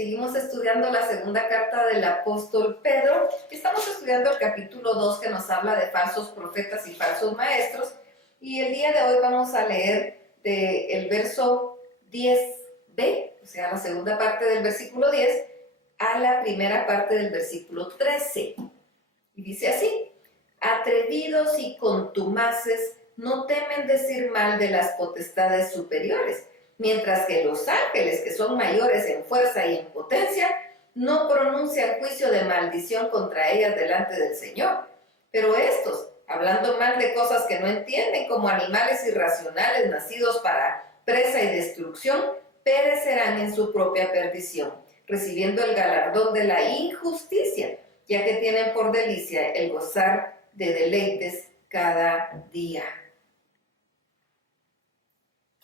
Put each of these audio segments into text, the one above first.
Seguimos estudiando la segunda carta del apóstol Pedro. Estamos estudiando el capítulo 2 que nos habla de falsos profetas y falsos maestros. Y el día de hoy vamos a leer del verso 10b, o sea, la segunda parte del versículo 10, a la primera parte del versículo 13. Y dice así: atrevidos y contumaces no temen decir mal de las potestades superiores, mientras que los ángeles, que son mayores en fuerza y en potencia, no pronuncian juicio de maldición contra ellas delante del Señor. Pero estos, hablando mal de cosas que no entienden, como animales irracionales nacidos para presa y destrucción, perecerán en su propia perdición, recibiendo el galardón de la injusticia, ya que tienen por delicia el gozar de deleites cada día.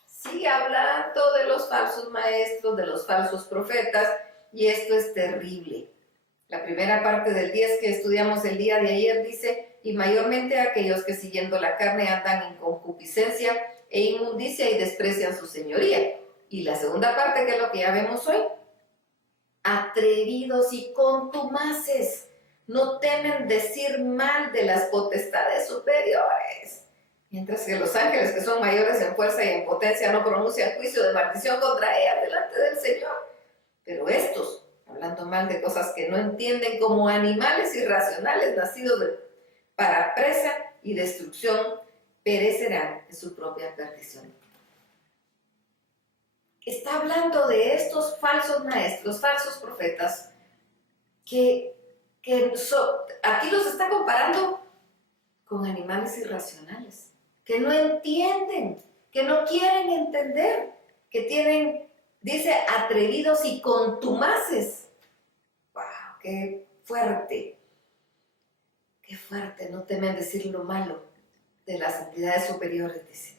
Sigue hablando de los falsos maestros, de los falsos profetas, y esto es terrible. La primera parte del 10 que estudiamos el día de ayer dice: y mayormente aquellos que siguiendo la carne andan en concupiscencia e inmundicia y desprecian su señoría. Y la segunda parte, que es lo que ya vemos hoy: atrevidos y contumaces no temen decir mal de las potestades superiores, mientras que los ángeles, que son mayores en fuerza y en potencia, no pronuncian juicio de maldición contra ellas delante del Señor. Pero estos, hablando mal de cosas que no entienden, como animales irracionales nacidos para presa y destrucción, perecerán en su propia perdición. Está hablando de estos falsos maestros, falsos profetas, que aquí los está comparando con animales irracionales, que no entienden, que no quieren entender, que tienen, dice, atrevidos y contumaces. ¡Wow! ¡Qué fuerte! ¡Qué fuerte! No temen decir lo malo de las entidades superiores, dice.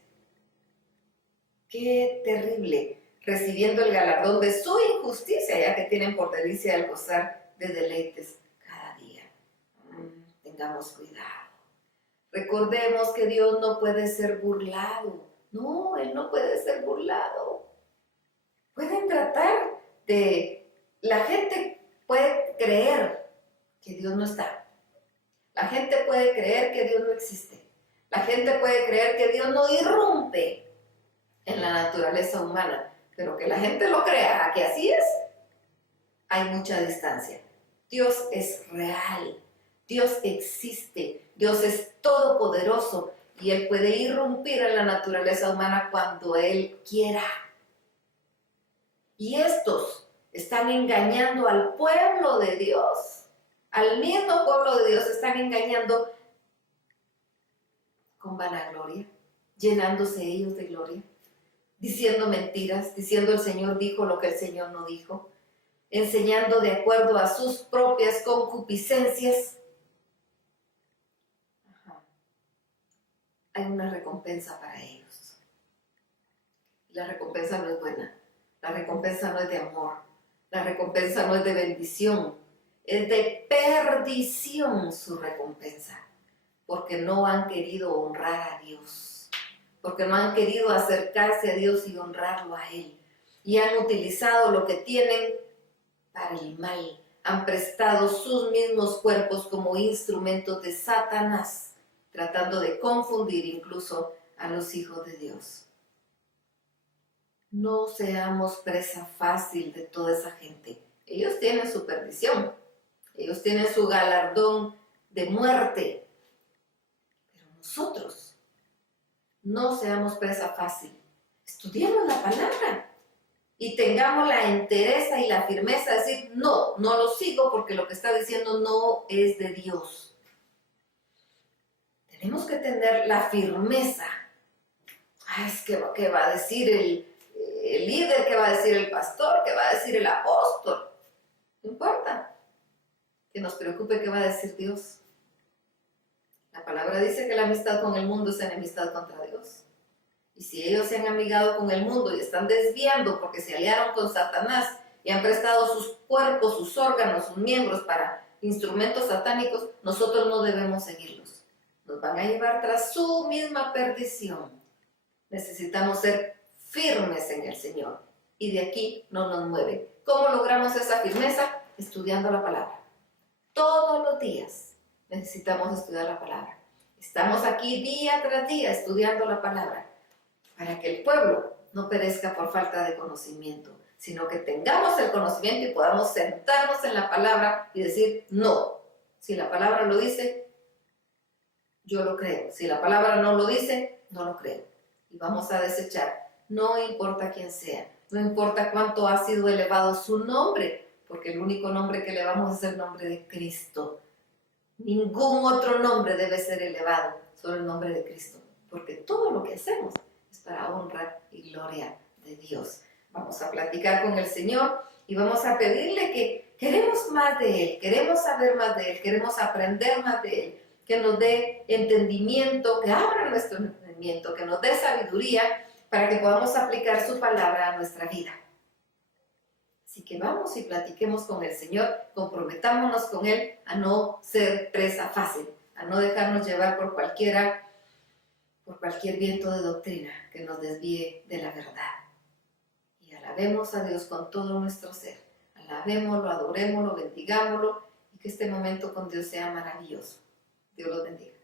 ¡Qué terrible! Recibiendo el galardón de su injusticia, ya que tienen por delicia el gozar de deleites cada día. Tengamos cuidado. Recordemos que Dios no puede ser burlado. No, Él no puede ser burlado. Pueden tratar de... La gente puede creer que Dios no está. La gente puede creer que Dios no existe. La gente puede creer que Dios no irrumpe en la naturaleza humana. Pero que la gente lo crea, que así es, hay mucha distancia. Dios es real, Dios existe, Dios es todopoderoso y Él puede irrumpir en la naturaleza humana cuando Él quiera. Y estos están engañando al pueblo de Dios, al mismo pueblo de Dios están engañando con vanagloria, llenándose ellos de gloria, diciendo mentiras, diciendo el Señor dijo lo que el Señor no dijo, enseñando de acuerdo a sus propias concupiscencias. Hay una recompensa para ellos. La recompensa no es buena, la recompensa no es de amor, la recompensa no es de bendición, es de perdición su recompensa, porque no han querido honrar a Dios. Porque no han querido acercarse a Dios y honrarlo a Él. Y han utilizado lo que tienen para el mal. Han prestado sus mismos cuerpos como instrumentos de Satanás, tratando de confundir incluso a los hijos de Dios. No seamos presa fácil de toda esa gente. Ellos tienen su perdición. Ellos tienen su galardón de muerte. Pero nosotros, no seamos presa fácil. Estudiemos la palabra y tengamos la entereza y la firmeza de decir: no lo sigo porque lo que está diciendo no es de Dios. Tenemos que tener la firmeza. Es que ¿qué va a decir el líder? ¿Qué va a decir el pastor? ¿Qué va a decir el apóstol? No importa. Que nos preocupe qué va a decir Dios. La palabra dice que la amistad con el mundo es enemistad contra Dios. Y si ellos se han amigado con el mundo y están desviando porque se aliaron con Satanás y han prestado sus cuerpos, sus órganos, sus miembros para instrumentos satánicos, nosotros no debemos seguirlos. Nos van a llevar tras su misma perdición. Necesitamos ser firmes en el Señor. y de aquí no nos mueve. ¿Cómo logramos esa firmeza? Estudiando la palabra. Todos los días necesitamos estudiar la palabra. Estamos aquí día tras día estudiando la palabra para que el pueblo no perezca por falta de conocimiento, sino que tengamos el conocimiento y podamos sentarnos en la palabra y decir, no, si la palabra lo dice, yo lo creo. Si la palabra no lo dice, no lo creo. Y vamos a desechar, no importa quién sea, no importa cuánto ha sido elevado su nombre, porque el único nombre que elevamos es el nombre de Cristo. Ningún otro nombre debe ser elevado, solo el nombre de Cristo, porque todo lo que hacemos es para honra y gloria de Dios. Vamos a platicar con el Señor y vamos a pedirle que queremos más de Él, queremos saber más de Él, queremos aprender más de Él, que nos dé entendimiento, que abra nuestro entendimiento, que nos dé sabiduría para que podamos aplicar su palabra a nuestra vida. Así que vamos y platiquemos con el Señor, comprometámonos con Él a no ser presa fácil, a no dejarnos llevar por cualquier viento de doctrina que nos desvíe de la verdad. Y alabemos a Dios con todo nuestro ser. Alabémoslo, adorémoslo, bendigámoslo y que este momento con Dios sea maravilloso. Dios los bendiga.